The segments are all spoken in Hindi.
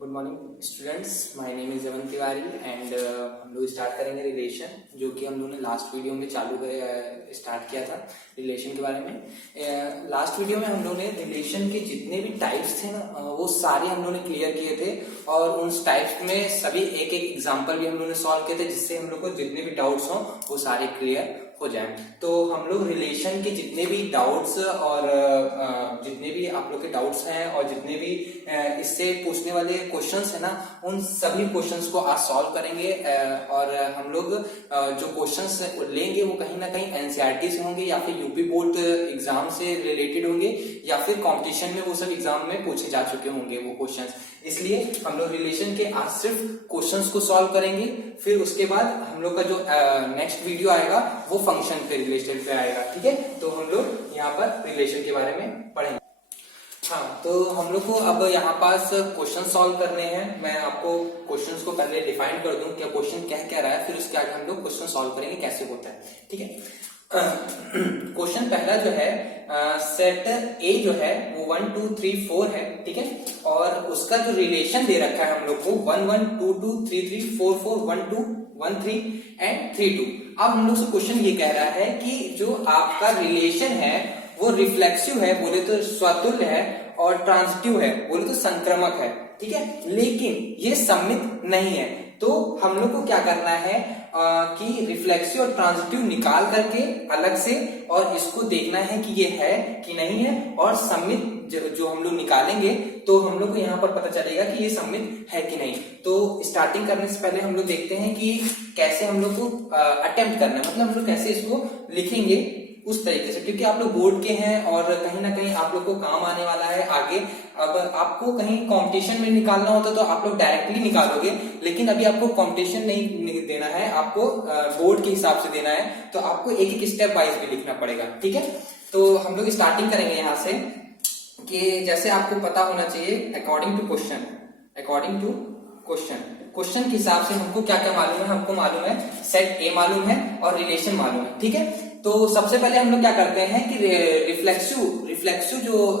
Good morning students, my name is Avan Tiwari and हम लोग स्टार्ट करेंगे रिलेशन, जो कि हम लोगों ने लास्ट वीडियो में स्टार्ट किया था रिलेशन के बारे में। लास्ट वीडियो में हम लोग ने रिलेशन के जितने भी टाइप्स थे ना, वो सारे हम लोग ने क्लियर किए थे और उन टाइप्स में सभी एक एक एग्जांपल भी हम लोग ने सॉल्व किए थे, जिससे हम लोग को जितने भी डाउट्स हों वो सारे क्लियर हो जाए। तो हम लोग रिलेशन के जितने भी डाउट्स और जितने भी आप लोग के डाउट्स हैं और जितने भी इससे पूछने वाले क्वेश्चंस है ना, उन सभी क्वेश्चंस को आज सॉल्व करेंगे। और हम लोग जो क्वेश्चंस लेंगे वो कहीं ना कहीं एनसीईआरटी से होंगे या फिर यूपी बोर्ड एग्जाम से रिलेटेड होंगे या फिर कंपटीशन में वो सब एग्जाम में पूछे जा चुके होंगे वो क्वेश्चंस। इसलिए हम लोग रिलेशन के आज सिर्फ क्वेश्चंस को सॉल्व करेंगे, फिर उसके बाद हम लोग का जो नेक्स्ट वीडियो आएगा वो फंक्शन पे रिलेशन पे आएगा। ठीक है, तो हम लोग यहाँ पर रिलेशन के बारे में पढ़ेंगे। हाँ, तो हम लोग को अब यहाँ पास क्वेश्चन सॉल्व करने हैं। मैं आपको क्वेश्चंस को पहले डिफाइन कर दूं क्या क्वेश्चन क्या रहा है, फिर उसके आगे हम लोग क्वेश्चन सॉल्व करेंगे कैसे होता है। ठीक है, क्वेश्चन पहला जो है सेट ए जो है वो 1 2 3 4 है। ठीक है, और उसका जो रिलेशन दे रखा है हम लोग को 1 1 2 2 3 3 4 4 1 2 1 3 एंड 3 2। अब हम लोग से क्वेश्चन ये कह रहा है कि जो आपका रिलेशन है वो रिफ्लेक्सिव है बोले तो स्वतुल्य है, और ट्रांजिटिव है बोले तो संक्रमक है। ठीक है, लेकिन ये सममित नहीं है। तो हम लोग को क्या करना है कि रिफ्लेक्सिव और ट्रांजिटिव निकाल करके अलग से और इसको देखना है कि ये है कि नहीं है, और सम्मित जो हम लोग निकालेंगे तो हम लोग को यहाँ पर पता चलेगा कि ये सम्मित है कि नहीं। तो स्टार्टिंग करने से पहले हम लोग देखते हैं कि कैसे हम लोग को अटेम्प्ट करना है, मतलब हम लोग कैसे इसको लिखेंगे उस तरीके से, क्योंकि आप लोग बोर्ड के हैं और कहीं ना कहीं आप लोग को काम आने वाला है आगे। अब आपको कहीं कंपटीशन में निकालना होता तो आप लोग डायरेक्टली निकालोगे, लेकिन अभी आपको कंपटीशन नहीं देना है, आपको बोर्ड के हिसाब से देना है, तो आपको एक एक स्टेप वाइज भी लिखना पड़ेगा। ठीक है, तो हम लोग स्टार्टिंग करेंगे यहाँ से कि जैसे आपको पता होना चाहिए according to question, according to question के हिसाब से हमको क्या क्या मालूम है। हमको मालूम है सेट ए मालूम है और रिलेशन मालूम है। ठीक है, तो सबसे पहले हम लोग क्या करते हैं कि रिफ्लेक्सिव जो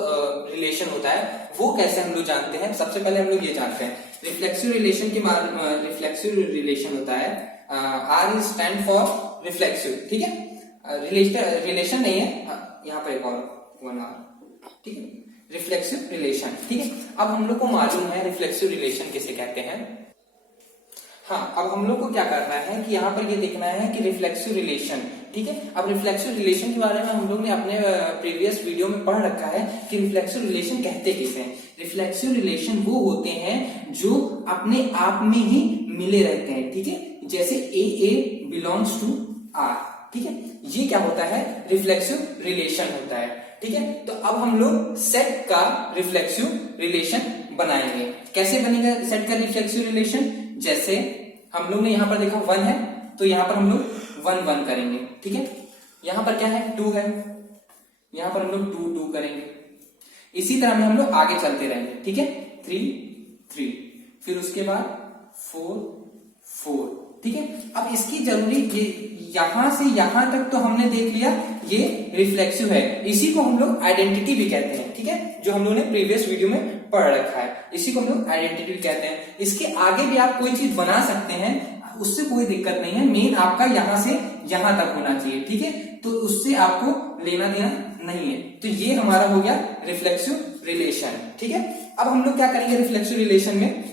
रिलेशन होता है वो कैसे हम लोग जानते हैं। सबसे पहले हम लोग ये जानते हैं रिफ्लेक्सिव रिलेशन होता है R is stand for reflexive. ठीक है, रिलेशन नहीं है, यहाँ पर एक और 1 आर। ठीक है, रिफ्लेक्सिव रिलेशन। ठीक है, अब हम लोग को मालूम है रिफ्लेक्सिव रिलेशन किसे कहते हैं। हाँ, अब हम लोग को क्या करना है कि यहाँ पर ये देखना है कि रिफ्लेक्सिव रिलेशन। ठीक है, अब रिफ्लेक्सिव रिलेशन के बारे में हम लोग ने अपने प्रीवियस वीडियो में पढ़ रखा है कि रिफ्लेक्सिव रिलेशन कहते किसे हैं। रिफ्लेक्सिव रिलेशन वो होते हैं जो अपने आप में ही मिले रहते हैं। ठीक है, जैसे ए बिलोंग्स टू आर। ठीक है, ये क्या होता है, रिफ्लेक्सिव रिलेशन होता है। ठीक है, तो अब हम लोग सेट का रिफ्लेक्सिव रिलेशन बनाएंगे। कैसे बनेगा सेट का रिफ्लेक्सिव रिलेशन, जैसे हम लोग ने यहाँ पर देखा 1 है तो यहाँ पर हम लोग 1 1 करेंगे। ठीक है, यहाँ पर क्या है 2 है, यहाँ पर हम लोग 2 2 करेंगे। इसी तरह में हम लोग आगे चलते रहेंगे। ठीक है, 3 3, फिर उसके बाद 4 4। ठीक है, अब इसकी जरूरी यहां से यहां तक तो हमने देख लिया ये रिफ्लेक्सिव है, इसी को हम लोग आइडेंटिटी भी कहते हैं। ठीक है, जो हम लोगों ने प्रीवियस वीडियो में पढ़ रखा है, इसी को हम लोग आइडेंटिटी भी कहते हैं। इसके आगे भी आप कोई चीज बना सकते हैं, उससे कोई दिक्कत नहीं है, मेन आपका यहां से यहां तक होना चाहिए। ठीक है, तो उससे आपको लेना देना नहीं है। तो ये हमारा हो गया रिफ्लेक्सिव रिलेशन। ठीक है, अब हम लोग क्या करेंगे रिफ्लेक्सिव रिलेशन में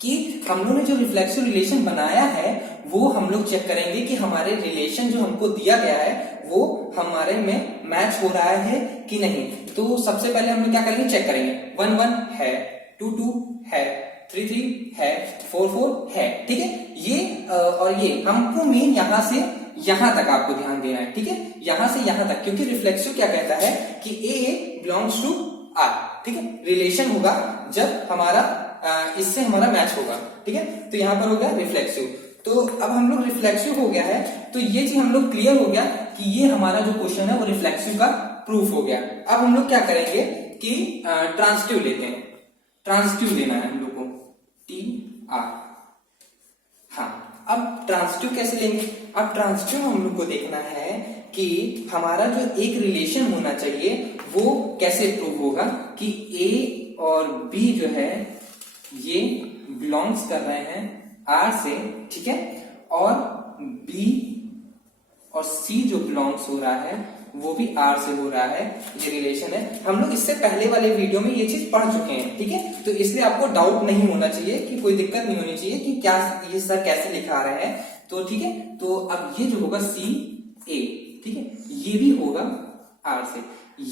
कि हम लोग ने जो रिफ्लेक्सिव रिलेशन बनाया है वो हम लोग चेक करेंगे कि हमारे रिलेशन जो हमको दिया गया है वो हमारे में मैच हो रहा है कि नहीं। तो सबसे पहले हम लोग क्या करेंगे, चेक करेंगे 1 1 है, 2 2 है, 3 3 है, 4 4 है। ठीक है, ये और ये हमको मेन यहां से यहां तक आपको ध्यान देना है। ठीक है, यहां से यहां तक, क्योंकि रिफ्लेक्सिव क्या कहता है कि ए बिलोंग्स टू आर। ठीक है, रिलेशन होगा जब हमारा इससे हमारा मैच होगा। ठीक है, तो यहाँ पर हो गया रिफ्लेक्सिव। तो अब हम लोग रिफ्लेक्सिव हो गया है तो ये चीज हम लोग क्लियर हो गया कि ये हमारा जो क्वेश्चन है वो रिफ्लेक्सिव का प्रूफ हो गया। अब हम लोग क्या करेंगे कि ट्रांजिटिव लेते हैं, ट्रांजिटिव लेना है हम लोग को, TR। हाँ, अब ट्रांजिटिव कैसे लेंगे, अब ट्रांजिटिव हम लोग को देखना है कि हमारा जो एक रिलेशन होना चाहिए वो कैसे प्रूव होगा कि A और B जो है ये बिलोंग्स कर रहे हैं R से, ठीक है, और B और C जो बिलोंग्स हो रहा है वो भी R से हो रहा है, ये रिलेशन है। हम लोग इससे पहले वाले वीडियो में ये चीज पढ़ चुके हैं, ठीक है, तो इसलिए आपको डाउट नहीं होना चाहिए, कि कोई दिक्कत नहीं होनी चाहिए कि क्या ये सर कैसे लिखा रहे हैं। तो ठीक है, तो अब ये जो होगा CA, ठीक है, ये भी होगा R से।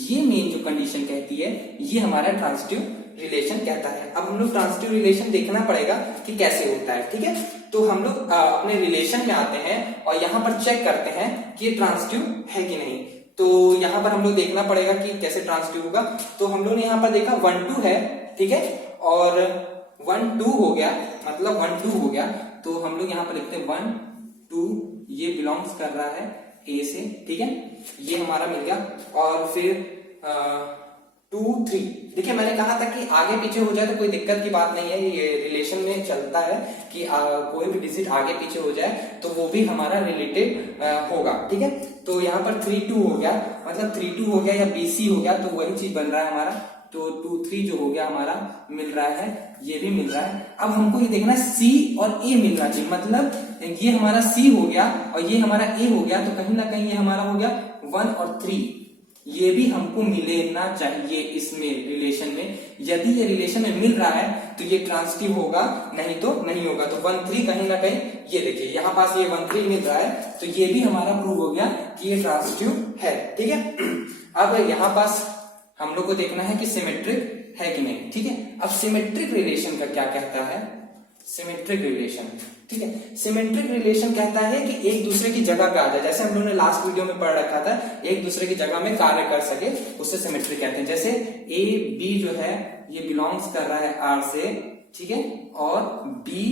ये मेन जो कंडीशन कहती है ये हमारा ट्रांजिटिव रिलेशन कहता है। अब हम लोग ट्रांजिटिव रिलेशन देखना पड़ेगा कि कैसे होता है, ठीक है। तो हम लोग अपने रिलेशन में आते हैं और यहाँ पर चेक करते हैं कि ये ट्रांजिटिव है कि नहीं। तो यहाँ पर हम लोग देखना पड़ेगा कि कैसे ट्रांजिटिव होगा। तो हम लोग ने यहाँ पर देखा 1 2 है, ठीक है, और 1 2 हो गया, मतलब 1 2 हो गया। तो हम लोग यहाँ पर लिखते हैं 1 2, ये बिलोंग्स कर रहा है A से, ठीक है, ये हमारा मिल गया। और फिर 2 3, देखिए मैंने कहा था कि आगे पीछे हो जाए तो कोई दिक्कत की बात नहीं है, ये रिलेशन में चलता है कि कोई भी डिजिट आगे पीछे हो जाए तो वो भी हमारा रिलेटेड होगा, ठीक है। तो यहाँ पर 3 2 हो गया, मतलब 3 2 हो गया या BC हो गया, तो वही चीज बन रहा है हमारा। तो 2 3 जो हो गया हमारा मिल रहा है, ये भी मिल रहा है। अब हमको ये देखना है C और A मिलना चाहिए, मतलब ये हमारा C हो गया और ये हमारा A हो गया, तो कहीं ना कहीं ये हमारा हो गया 1 और 3, ये भी हमको मिलना चाहिए इसमें रिलेशन में। यदि ये रिलेशन में मिल रहा है तो ये ट्रांजिटिव होगा, नहीं तो नहीं होगा। तो 1 3 कहीं ना कहीं, ये देखिए यहाँ पास ये 1 3 मिल रहा है, तो ये भी हमारा प्रूव हो गया कि ये ट्रांजिटिव है, ठीक है। अब यहाँ पास हम लोग को देखना है कि सिमेट्रिक है कि नहीं, ठीक है। अब सिमेट्रिक रिलेशन का क्या कहता है, सिमेट्रिक रिलेशन, ठीक है, सिमेट्रिक रिलेशन कहता है कि एक दूसरे की जगह पे आ जाए, जैसे हम लोगों ने लास्ट वीडियो में पढ़ रखा था, एक दूसरे की जगह में कार्य कर सके, उससे सिमेट्रिक कहते हैं। जैसे A B जो है ये बिलोंग्स कर रहा है R से, ठीक है, और B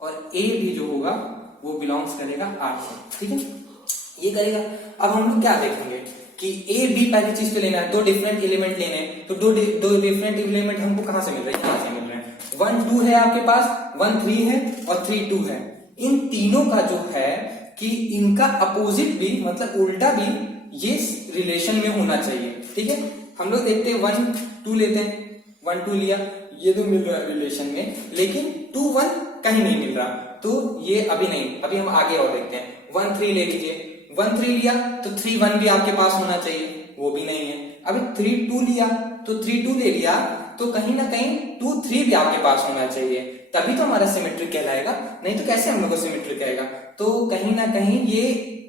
और A भी जो होगा वो बिलोंग्स करेगा R से, ठीक है, ये करेगा। अब हम लोग क्या देखेंगे कि A B पहली चीज पे लेना है, दो डिफरेंट एलिमेंट लेने हैं, तो दो डिफरेंट एलिमेंट हमको कहां से मिल रहे हैं, यहां से मिल रहे हैं। 1 2 है आपके पास, 1 3 है और 3 2 है। इन तीनों का जो है कि इनका अपोजिट भी, मतलब उल्टा भी ये रिलेशन में होना चाहिए, ठीक है। हम लोग देखते हैं 1 2 लेते हैं, 1 2 लिया, ये तो मिल रहा है रिलेशन में, लेकिन 2 1 कहीं नहीं मिल रहा, तो ये अभी नहीं, अभी हम आगे और देखते हैं। 1 3 ले लीजिए, 1 3 लिया तो 3 1 भी आपके पास होना चाहिए, वो भी नहीं है। अभी 3 2 लिया तो 3 2 ले लिया, तो कहीं ना कहीं 2 3 भी आपके पास होना चाहिए, तभी तो हमारा सिमेट्रिक कहलाएगा, नहीं तो कैसे हम लोग को सिमेट्रिक कहेगा। तो कहीं ना कहीं ये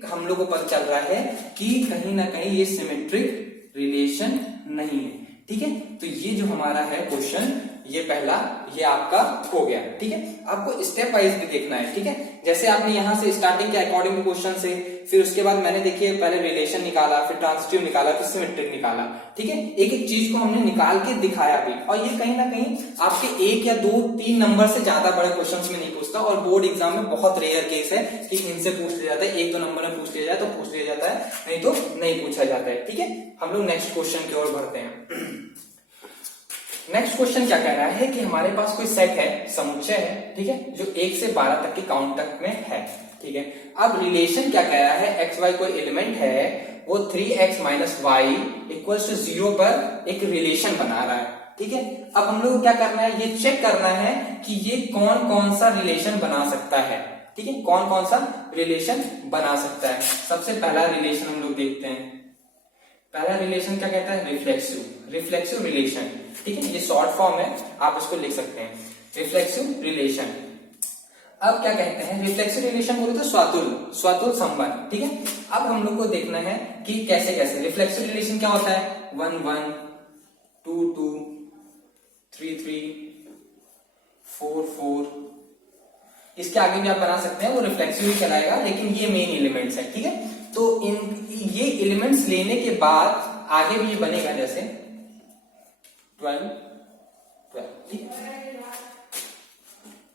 हम लोग को पता चल रहा है कि कहीं ना कहीं ये सिमेट्रिक रिलेशन नहीं है, ठीक है। तो ये जो हमारा है क्वेश्चन, ये पहला ये आपका हो गया, ठीक है। आपको स्टेप वाइज भी देखना है, ठीक है। जैसे आपने यहां से स्टार्टिंग किया अकॉर्डिंग टू क्वेश्चन से, फिर उसके बाद मैंने देखिए पहले रिलेशन निकाला, फिर ट्रांजिटिव निकाला, फिर सिमेट्रिक निकाला, ठीक है। एक एक चीज को हमने निकाल के दिखाया भी, और ये कहीं ना कहीं आपके 1 या 2 3 नंबर से ज्यादा बड़े क्वेश्चन में नहीं पूछता, और बोर्ड एग्जाम में बहुत रेयर केस है कि इनसे पूछ लिया जाता है, 1 2 नंबर में पूछ लिया जाए तो पूछ लिया जाता है, नहीं तो नहीं पूछा जाता है, ठीक है। हम लोग नेक्स्ट क्वेश्चन की ओर बढ़ते हैं। नेक्स्ट क्वेश्चन क्या कह रहा है कि हमारे पास कोई सेट है, समुच्चय है, ठीक है, जो 1 से 12 तक के काउंट तक में है, ठीक है। अब रिलेशन क्या कह रहा है, एक्स वाई कोई एलिमेंट है, वो 3x - y = 0 पर एक रिलेशन बना रहा है, ठीक है। अब हम लोग क्या करना है, ये चेक करना है कि ये कौन कौन सा रिलेशन बना सकता है, ठीक है, कौन कौन सा रिलेशन बना सकता है। सबसे पहला रिलेशन हम लोग देखते हैं, पहला रिलेशन क्या कहता है, रिफ्लेक्सिव रिलेशन, ठीक है, ये शॉर्ट फॉर्म है, आप इसको लिख सकते हैं, रिफ्लेक्सिव रिलेशन। अब क्या कहते हैं, रिफ्लेक्सिव रिलेशन बोले तो स्वातुल संबंध, ठीक है। अब हम लोग को देखना है कि कैसे कैसे रिफ्लेक्सिव रिलेशन क्या होता है, 1 1 2 2 3 3 4 4, इसके आगे भी आप बना सकते हैं, वो रिफ्लेक्सिव ही कहलाएगा, लेकिन ये मेन एलिमेंट्स है, ठीक है। तो ये एलिमेंट्स लेने के बाद आगे भी ये बनेगा, जैसे 12 ठीक है।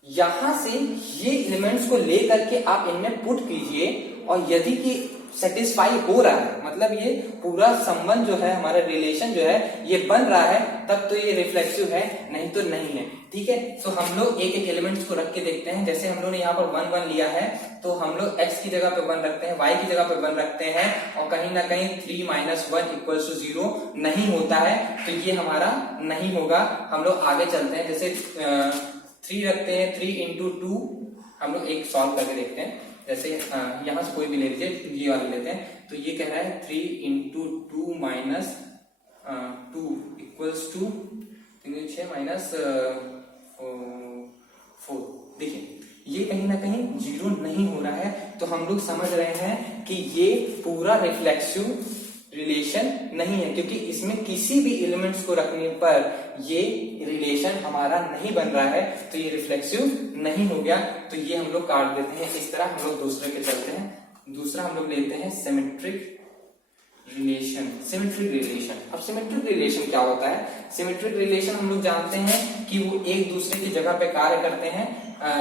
यहां से ये एलिमेंट्स को लेकर के आप इनमें पुट कीजिए, और यदि कि सेटिस्फाई हो रहा है, मतलब ये पूरा संबंध जो है, हमारा रिलेशन जो है ये बन रहा है, तब तो ये रिफ्लेक्सिव है, नहीं तो नहीं है, ठीक है। तो हम लोग एक एक एलिमेंट्स को रख के देखते हैं। जैसे हम लोग ने यहाँ पर 1 1 लिया है, तो हम लोग x की जगह पे 1 रखते हैं, y की जगह पे 1 रखते हैं, और कहीं ना कहीं 3 - 1 = 0 नहीं होता है, तो ये हमारा नहीं होगा। हम लोग आगे चलते हैं, जैसे 3 रखते हैं, 3 इंटू 2 हम लोग एक सॉल्व करके देखते हैं। जैसे यहाँ से कोई भी ले लीजिए, ये वाला लेते हैं। तो ये कह रहा है 3 into 2 minus 2 equals to 6 minus 4। देखिए ये कहीं ना कहीं जीरो नहीं हो रहा है, तो हम लोग समझ रहे हैं कि ये पूरा रिफ्लेक्सिव रिलेशन नहीं है, क्योंकि इसमें किसी भी एलिमेंट्स को रखने पर ये रिलेशन हमारा नहीं बन रहा है, तो ये रिफ्लेक्सिव नहीं हो गया। तो ये हम लोग काट देते हैं। इस तरह हम लोग दूसरे पे चलते हैं। दूसरा हम लोग लेते हैं सिमेट्रिक रिलेशन। सिमेट्रिक रिलेशन, अब सिमेट्रिक रिलेशन क्या होता है? सिमेट्रिक रिलेशन हम लोग जानते हैं कि वो एक दूसरे की जगह पे कार्य करते हैं।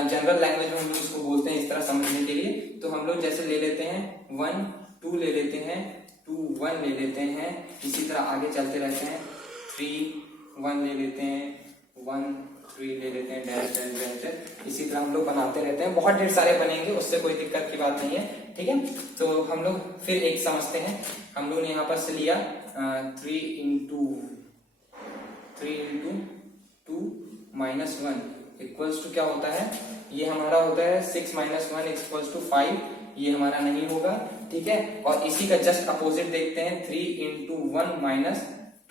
जनरल लैंग्वेज में हम लोग इसको बोलते हैं इस तरह समझने के लिए। तो हम लोग जैसे ले लेते हैं 1 2 ले लेते हैं, 2 1 ले लेते हैं, इसी तरह आगे चलते रहते हैं। 3 1 ले लेते हैं, 1 3 ले लेते हैं, डैश डैश डैश, इसी तरह हम लोग बनाते रहते हैं। बहुत ढेर सारे बनेंगे, उससे कोई दिक्कत की बात नहीं है, ठीक है। तो हम लोग फिर एक समझते हैं। हम लोग ने यहाँ पर से लिया 3 इंटू 2 माइनस 1 इक्वल्स टू क्या होता है? ये हमारा होता है 6 माइनस 1 इक्वल्स टू 5। ये हमारा नहीं होगा, ठीक है। और इसी का जस्ट अपोजिट देखते हैं, 3 into 1 minus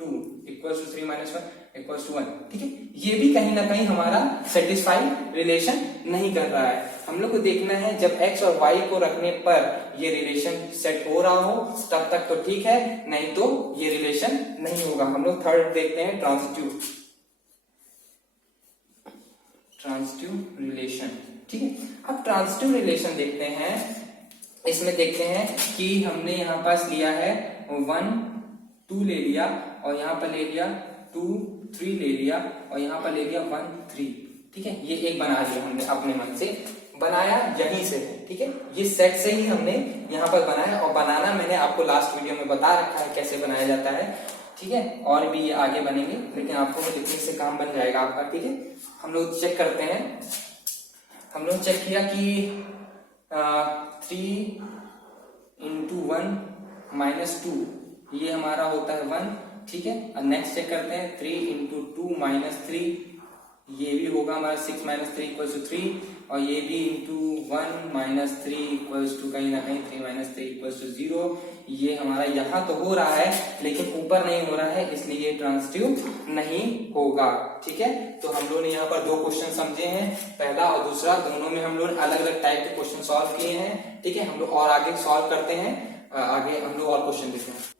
2 equals to 3 minus 1 equals to 1, ठीक है। ये भी कहीं ना कहीं हमारा सेटिस्फाइड रिलेशन नहीं कर रहा है। हम लोग को देखना है जब x और y को रखने पर ये रिलेशन सेट हो रहा हो तब तक तो ठीक है, नहीं तो ये रिलेशन नहीं होगा। हम लोग थर्ड देखते हैं, ट्रांजिटिव रिलेशन, ठीक है। अब ट्रांजिटिव रिलेशन देखते हैं। इसमें देखते हैं कि हमने यहाँ पास लिया है 1 2 ले लिया, और यहाँ पर ले लिया 2 3 ले लिया, और यहाँ पर ले लिया 1 3, ठीक है। ये एक बना लिया हमने, अपने मन से बनाया यहीं से, ठीक है। ये सेट से ही हमने यहाँ पर बनाया, और बनाना मैंने आपको लास्ट वीडियो में बता रखा है कैसे बनाया जाता है, ठीक है। और भी ये आगे बनेंगे, लेकिन आपको लिखने से काम बन जाएगा आपका, ठीक है। हम लोग चेक करते हैं। हम लोग चेक किया कि 3 इंटू 1 माइनस 2 ये हमारा होता है 1, ठीक है। और नेक्स्ट चेक करते हैं 3 इंटू 2 माइनस 3, ये भी होगा हमारा 6 माइनस 3 इक्वल्स टू 3, और ये भी इंटू 1 माइनस 3 इक्वल्स टू कहीं ना कहीं 3 माइनस 3 इक्वल्स टू 0। ये हमारा यहाँ तो हो रहा है लेकिन ऊपर नहीं हो रहा है, इसलिए ये ट्रांजिटिव नहीं होगा, ठीक है। तो हम लोगों ने यहाँ पर 2 क्वेश्चन समझे हैं, पहला और दूसरा। दोनों में हम लोग अलग अलग टाइप के क्वेश्चन सॉल्व किए हैं, ठीक है। हम लोग और आगे सॉल्व करते हैं, आगे हम लोग और क्वेश्चन देखते हैं।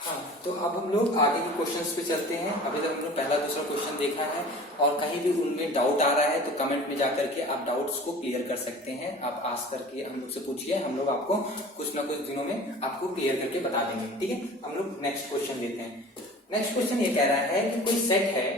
हाँ, तो अब हम लोग आगे के क्वेश्चंस पे चलते हैं। अभी तक हम लोग पहला दूसरा क्वेश्चन देखा है, और कहीं भी उनमें डाउट आ रहा है तो कमेंट में जाकर के आप डाउट्स को क्लियर कर सकते हैं। आप आस्क करके हम लोग से पूछिए, हम लोग आपको कुछ ना कुछ दिनों में आपको क्लियर करके बता देंगे, ठीक है। हम लोग नेक्स्ट क्वेश्चन लेते हैं। नेक्स्ट क्वेश्चन ये कह रहा है कि कोई सेट है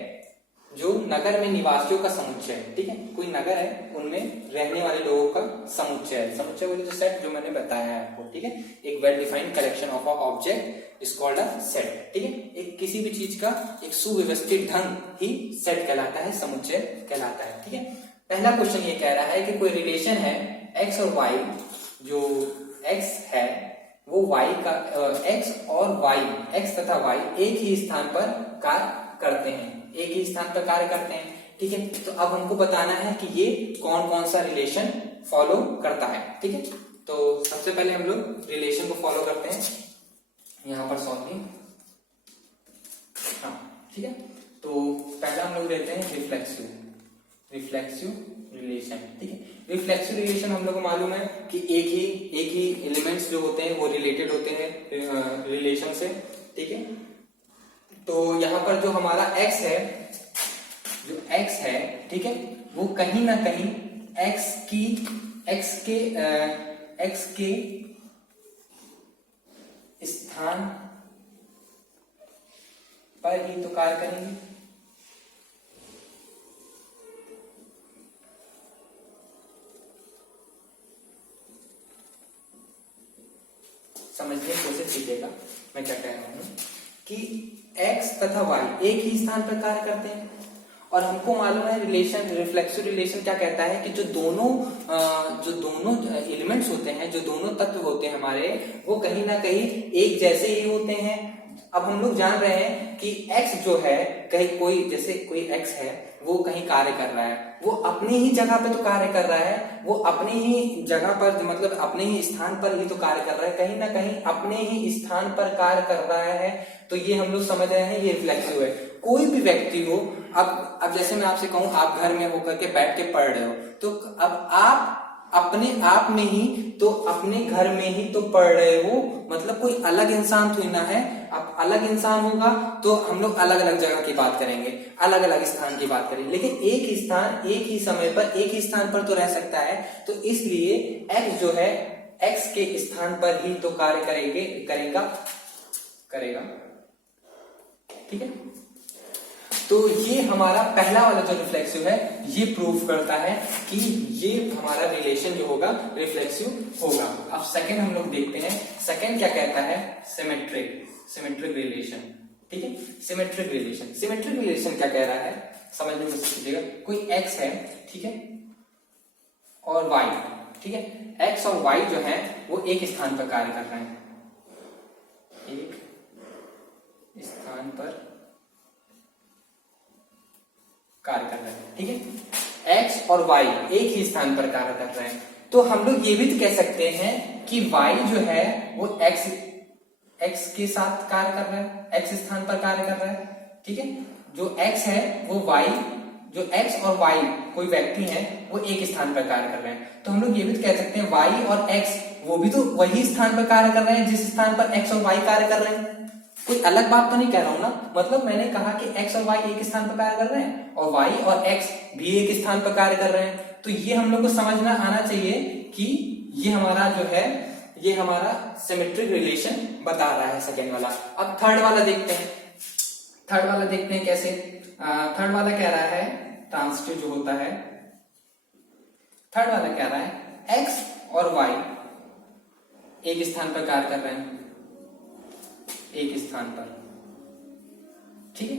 जो नगर में निवासियों का समुच्चय है, ठीक है। कोई नगर है, उनमें रहने वाले लोगों का समुच्चय है। समुच्चय बोले तो सेट, जो मैंने बताया है आपको, ठीक है। एक well defined collection of a object is called a set, ठीक है। एक किसी भी चीज का एक सुव्यवस्थित ढंग ही सेट कहलाता है, समुच्चय कहलाता है, ठीक है। पहला क्वेश्चन ये कह रहा है कि कोई रिलेशन है x और y, जो x है वो y का x और y, x तथा y एक ही स्थान पर कार्य करते हैं, एक ही स्थान पर कार्य करते हैं, ठीक है। तो अब हमको बताना है कि ये कौन कौन सा रिलेशन फॉलो करता है, ठीक है। तो सबसे पहले हम लोग रिलेशन को फॉलो करते हैं, यहाँ पर सॉल्विंग, हाँ, ठीक है। तो पहला हम लोग लेते हैं रिफ्लेक्सिव रिलेशन, ठीक है। रिफ्लेक्सिव रिलेशन हम लोग को मालूम है कि एक ही एलिमेंट्स जो होते हैं वो रिलेटेड होते हैं रिलेशन से, ठीक है। तो यहाँ पर जो हमारा x है, ठीक है, वो कहीं ना कहीं x के स्थान पर ही तो कार्य करेंगे, समझने की कोशिश कीजिएगा मैं क्या कह रहा हूं कि x तथा y एक ही स्थान पर कार्य करते हैं, और हमको मालूम है रिफ्लेक्सिव रिलेशन क्या कहता है कि जो दोनों एलिमेंट्स होते हैं, जो दोनों तत्व होते हैं हमारे, वो कहीं ना कहीं एक जैसे ही होते हैं। अब हम लोग जान रहे हैं कि x जो है, कहीं कोई जैसे कोई x है वो कहीं कार्य कर रहा है, वो अपनी ही जगह पे तो कार्य कर रहा है, वो अपनी ही जगह पर मतलब अपने ही स्थान पर ही तो कार्य कर रहा है, कहीं ना कहीं अपने ही स्थान पर कार्य कर रहा है। तो ये हम लोग समझ रहे हैं ये रिफ्लेक्सिव है। कोई भी व्यक्ति हो, अब जैसे मैं आपसे कहूं आप घर में होकर के बैठ के पढ़ रहे हो, तो अब आप अपने आप में ही तो अपने घर में ही तो पढ़ रहे हो, मतलब कोई अलग इंसान तो ना है। अब अलग इंसान होगा तो हम लोग अलग अलग जगह की बात करेंगे, अलग अलग स्थान की बात करेंगे, लेकिन एक स्थान एक ही समय पर एक ही स्थान पर तो रह सकता है। तो इसलिए x जो है x के स्थान पर ही तो कार्य करेगा। ठीक है, तो ये हमारा पहला वाला जो रिफ्लेक्सिव है ये प्रूफ करता है कि ये हमारा रिलेशन जो होगा रिफ्लेक्सिव होगा। अब सेकंड हम लोग देखते हैं, सेकंड क्या कहता है, सिमेट्रिक रिलेशन। ठीक है, सिमेट्रिक रिलेशन क्या कह रहा है समझने में कोशिश कीजिएगा। कोई x है, ठीक है, और y, ठीक है, x और y जो है वो एक स्थान पर कार्य कर रहे हैं, एक स्थान पर कार्य कर रहे हैं। ठीक है, x और y एक ही स्थान पर कार्य कर रहे हैं, तो हम लोग ये भी तो कह सकते हैं कि y जो है वो x के साथ कार्य कर रहा है, x स्थान पर कार्य कर रहा है। ठीक है, जो x है वो y, जो x और y कोई व्यक्ति है वो एक स्थान पर कार्य कर रहे हैं, तो हम लोग ये भी तो कह सकते हैं y और x वो भी तो वही स्थान पर कार्य कर रहे हैं जिस स्थान पर x और y कार्य कर रहे हैं। कोई अलग बात तो नहीं कह रहा हूं ना, मतलब मैंने कहा कि x और y एक स्थान पर कार्य कर रहे हैं और y और x भी एक स्थान पर कार्य कर रहे हैं। तो ये हम लोग को समझना आना चाहिए कि ये हमारा जो है ये हमारा सिमेट्रिक रिलेशन बता रहा है सेकेंड वाला। अब थर्ड वाला देखते हैं कैसे। थर्ड वाला कह रहा है ट्रांसिटिव जो होता है, थर्ड वाला कह रहा है x और y एक स्थान पर कार्य कर रहे हैं, एक स्थान पर। ठीक है,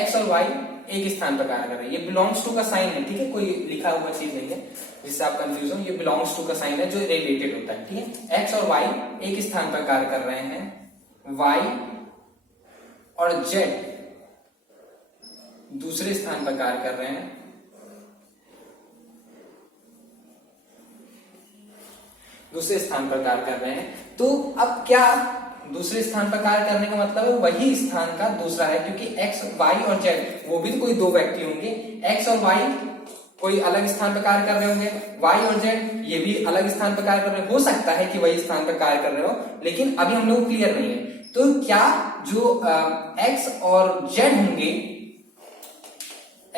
x और y एक स्थान पर कार्य कर रहे हैं, ये बिलोंग्स टू का साइन है। ठीक है, कोई लिखा हुआ चीज नहीं है जिससे आप कंफ्यूज हो, ये बिलोंग्स टू का साइन है जो रिलेटेड होता है। ठीक है, x और y एक स्थान पर कार्य कर रहे हैं, y और z दूसरे स्थान पर कार्य कर रहे हैं, दूसरे स्थान पर कार्य कर रहे हैं। तो अब क्या दूसरे स्थान पर कार्य करने का मतलब है वही स्थान का दूसरा है, क्योंकि x, y और z वो भी कोई दो व्यक्ति होंगे, x और y कोई अलग स्थान पर कार्य कर रहे होंगे, y और z ये भी अलग स्थान पर कार्य कर रहे हो सकता है कि वही स्थान पर कार्य कर रहे हो, लेकिन अभी हम लोग क्लियर नहीं है। तो क्या जो x और z होंगे,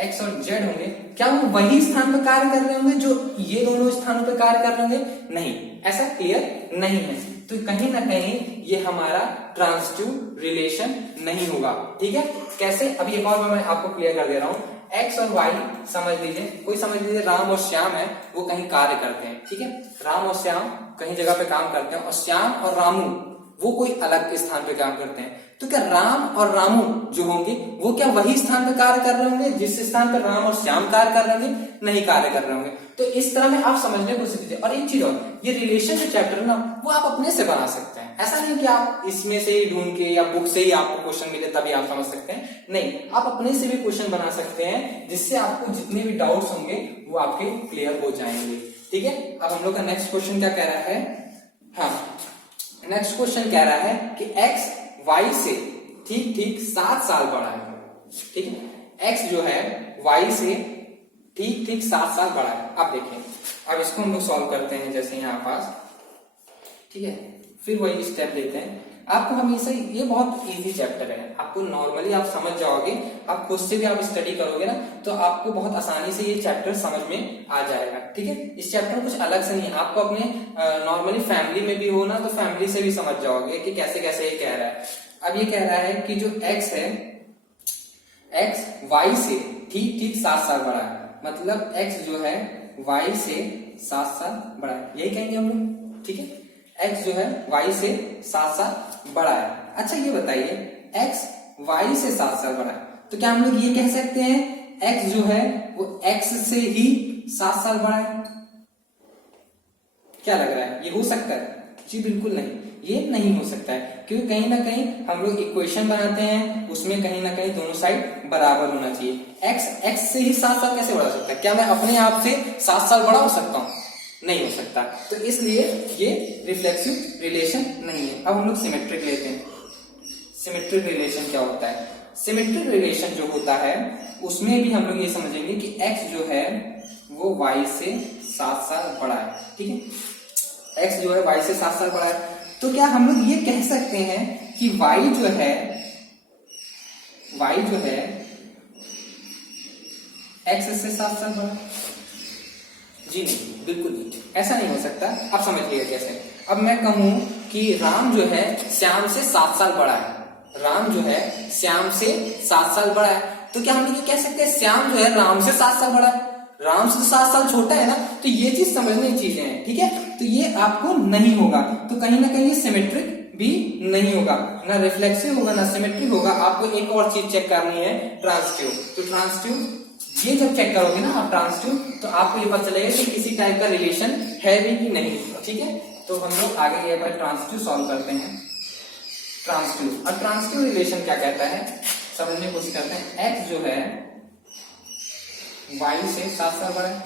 x और z होंगे, क्या वो वही स्थान पर कार्य कर रहे होंगे जो ये दोनों स्थानों पर कार्य कर रहे होंगे? नहीं, ऐसा क्लियर नहीं है। तो कहीं ना कहीं ये हमारा ट्रांसिटिव रिलेशन नहीं होगा। ठीक है, कैसे? अभी एक और मैं आपको क्लियर कर दे रहा हूं। x और y समझ लीजिए, कोई समझ लीजिए राम और श्याम है, वो कहीं कार्य करते हैं। ठीक है, राम और श्याम कहीं जगह पे काम करते हैं और श्याम और रामू वो कोई अलग स्थान पे काम करते हैं। तो क्या राम और रामू जो होंगे वो क्या वही स्थान पर कार्य कर रहे होंगे जिस स्थान पर राम और श्याम कार्य कर रहे होंगे? नहीं कार्य कर रहे होंगे। तो इस तरह में आप समझने की कोशिश कीजिए। और एक चीज और, ये रिलेशन जो चैप्टर है ना वो आप अपने से बना सकते हैं। ऐसा नहीं कि आप इसमें से ही ढूंढ के या बुक से ही आपको क्वेश्चन मिले तभी आप समझ सकते हैं, नहीं, आप अपने से भी क्वेश्चन बना सकते हैं जिससे आपको जितने भी डाउट्स होंगे वो आपके क्लियर हो जाएंगे। ठीक है, अब हम लोग का नेक्स्ट क्वेश्चन क्या कह रहा है? हाँ, नेक्स्ट क्वेश्चन कह रहा है कि x y से ठीक 7 साल बड़ा है। ठीक है, x जो है y से ठीक 7 साल बड़ा है। अब देखें, अब इसको हम लोग सॉल्व करते हैं जैसे यहाँ पास। ठीक है, फिर वही स्टेप लेते हैं। आपको हमेशा ये बहुत इजी चैप्टर है, आपको नॉर्मली आप समझ जाओगे, आप खुद से भी आप स्टडी करोगे ना तो आपको बहुत आसानी से ये चैप्टर समझ में आ जाएगा। ठीक है, इस चैप्टर में कुछ अलग से नहीं है, आपको अपने नॉर्मली फैमिली में भी हो ना तो फैमिली से भी समझ जाओगे कि कैसे कैसे ये कह रहा है। अब ये कह रहा है कि जो x है, x y से ठीक 7 साल बड़ा है, मतलब x जो है y से 7 साल बड़ा है, यही कहेंगे हम लोग। ठीक है, x जो है y से 7 साल बड़ा है। अच्छा ये बताइए, x y से 7 साल बड़ा है, तो क्या हम लोग ये कह सकते हैं x जो है वो x से ही 7 साल बड़ा है? क्या लग रहा है, ये हो सकता है? जी बिल्कुल नहीं, ये नहीं हो सकता है, क्योंकि कहीं ना कहीं हम लोग इक्वेशन बनाते हैं उसमें कहीं ना कहीं दोनों साइड बराबर होना चाहिए। एक्स से ही 7 साल कैसे बढ़ा सकता है? क्या मैं अपने आप से 7 साल बड़ा हो सकता हूँ? नहीं हो सकता। तो इसलिए ये रिफ्लेक्सिव रिलेशन नहीं है। अब हम लोग सिमेट्रिक लेते हैं। सिमेट्रिक रिलेशन क्या होता है? सिमेट्रिक रिलेशन जो होता है उसमें भी हम लोग ये समझेंगे कि x जो है वो y से 7 साल बड़ा है। ठीक है, x जो है y से 7 साल बड़ा है। तो क्या हम लोग ये कह सकते हैं कि y जो है x से 7 साल बड़ा? जी नहीं, बिल्कुल नहीं, ऐसा नहीं हो सकता। अब समझिएगा कैसे। अब मैं कहूं कि राम जो है श्याम से 7 साल बड़ा है, राम जो है श्याम से 7 साल बड़ा है, तो क्या हम लोग ये कह सकते हैं श्याम जो है राम से 7 साल बड़ा है? राम से तो 7 साल छोटा है ना। तो ये चीज समझने की चीजें हैं। ठीक है, तो ये आपको नहीं होगा। तो कहीं ना कहीं ये सिमेट्रिक भी नहीं होगा, ना रिफ्लेक्सिव होगा ना सिमेट्रिक होगा। आपको एक और चीज चेक करनी है, ट्रांसटिव। तो ट्रांसटिव ये जब चेक करोगे ना आप ट्रांसटिव, तो आपको ये पता चलेगा कि किसी टाइप का रिलेशन है भी कि नहीं। ठीक है, तो हम लोग आगे ये बार ट्रांसटिव सॉल्व करते हैं। ट्रांसटिव, और ट्रांसटिव रिलेशन क्या कहता है समझने की कोशिश करते हैं। एक्स जो है y से 7 साल बड़ा है।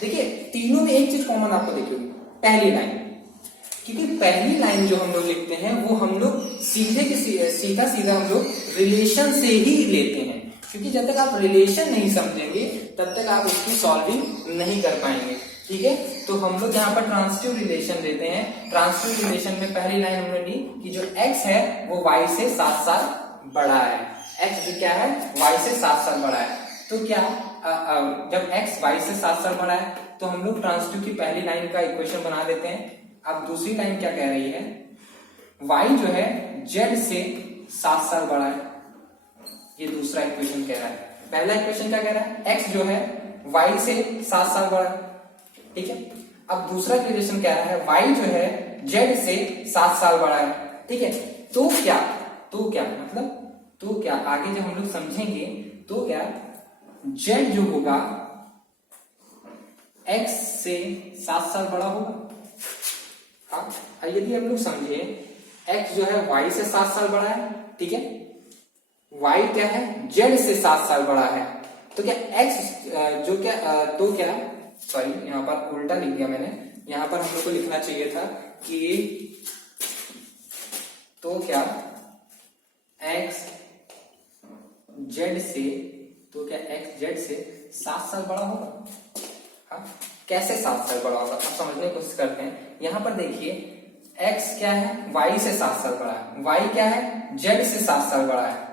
देखिए तीनों में एक चीज कॉमन आपको दिखेगी, पहली लाइन। क्योंकि पहली लाइन जो हम लोग लिखते हैं वो हम लोग सीधा हम लोग रिलेशन से ही लेते हैं। क्योंकि जब तक आप रिलेशन नहीं समझेंगे तब तक आप उसकी सॉल्विंग नहीं कर पाएंगे। ठीक है, तो हम लोग यहाँ पर ट्रांसटिव रिलेशन लेते हैं। ट्रांसटिव रिलेशन में पहली लाइन हमने ली कि जो x है वो y से 7 साल बड़ा है। x जो क्या है y से 7 साल बड़ा है। तो क्या जब x y से 7 साल बड़ा है तो हम लोग ट्रांसटिव की पहली लाइन का इक्वेशन बना देते हैं। अब दूसरी लाइन क्या कह रही है? y जो है z से 7 साल बड़ा है। ये दूसरा इक्वेशन कह रहा है। पहला इक्वेशन क्या कह रहा है? x जो है y से 7 साल बड़ा है। ठीक है, अब दूसरा रिलेशन कह रहा है y जो है z से 7 साल बड़ा है। ठीक है, तो क्या मतलब तो क्या आगे जब हम लोग समझेंगे तो क्या z जो होगा x से 7 साल बड़ा होगा। हाँ, यदि हम लोग समझे x जो है y से 7 साल बड़ा है। ठीक है, y क्या है z से 7 साल बड़ा है। तो क्या x जो क्या सॉरी यहाँ पर उल्टा लिख दिया मैंने। यहाँ पर हम लोग को लिखना चाहिए था कि तो क्या x z से 7 साल बड़ा होगा। हाँ, कैसे 7 साल बड़ा होगा अब समझने की कोशिश करते हैं। यहाँ पर देखिए x क्या है y से 7 साल बड़ा है, y क्या है z से 7 साल बड़ा है।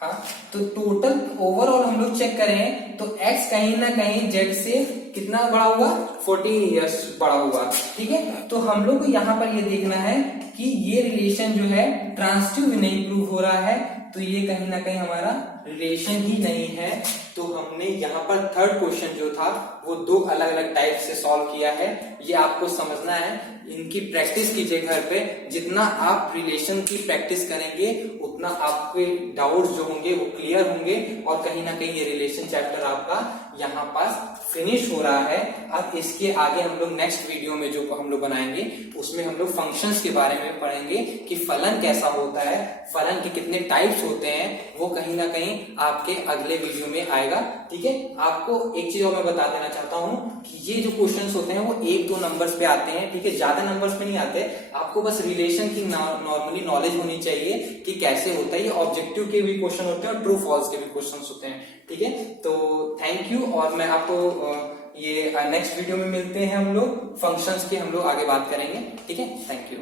हाँ, तो टोटल ओवरऑल हम लोग चेक करें तो x कहीं ना कहीं z से कितना बड़ा हुआ? 14 इयर्स बड़ा हुआ। ठीक है, तो हम लोग को यहाँ पर ये देखना है कि ये रिलेशन जो है ट्रांसटिव नहीं प्रूव हो रहा है, तो ये कहीं ना कहीं हमारा रिलेशन ही नहीं है। तो हमने यहाँ पर थर्ड क्वेश्चन जो था वो 2 अलग अलग टाइप से सॉल्व किया है। ये आपको समझना है, इनकी प्रैक्टिस कीजिए घर पे। जितना आप रिलेशन की प्रैक्टिस करेंगे उतना आपके डाउट्स जो होंगे वो क्लियर होंगे, और कहीं ना कहीं ये रिलेशन चैप्टर आपका यहाँ पास फिनिश हो रहा है। अब इसके आगे हम लोग नेक्स्ट वीडियो में जो हम लोग बनाएंगे उसमें हम लोग फंक्शंस के बारे में पढ़ेंगे कि फलन कैसा होता है, फलन के कितने टाइप्स होते हैं, वो कहीं ना कहीं आपके अगले वीडियो में आएगा। ठीक है, आपको एक चीज और मैं बता देना चाहता हूँ कि ये जो क्वेश्चंस होते हैं वो 1-2 नंबर्स पे आते हैं। ठीक है, ज्यादा नंबर्स पे नहीं आते। आपको बस रिलेशन की नॉर्मली नॉलेज होनी चाहिए कि कैसे होता है। ये ऑब्जेक्टिव के भी क्वेश्चन होते हैं और ट्रू फॉल्स के भी क्वेश्चन होते हैं। ठीक है, तो थैंक यू, और मैं आपको ये नेक्स्ट वीडियो में मिलते हैं। हम लोग फंक्शंस की हम लोग आगे बात करेंगे। ठीक है, थैंक यू।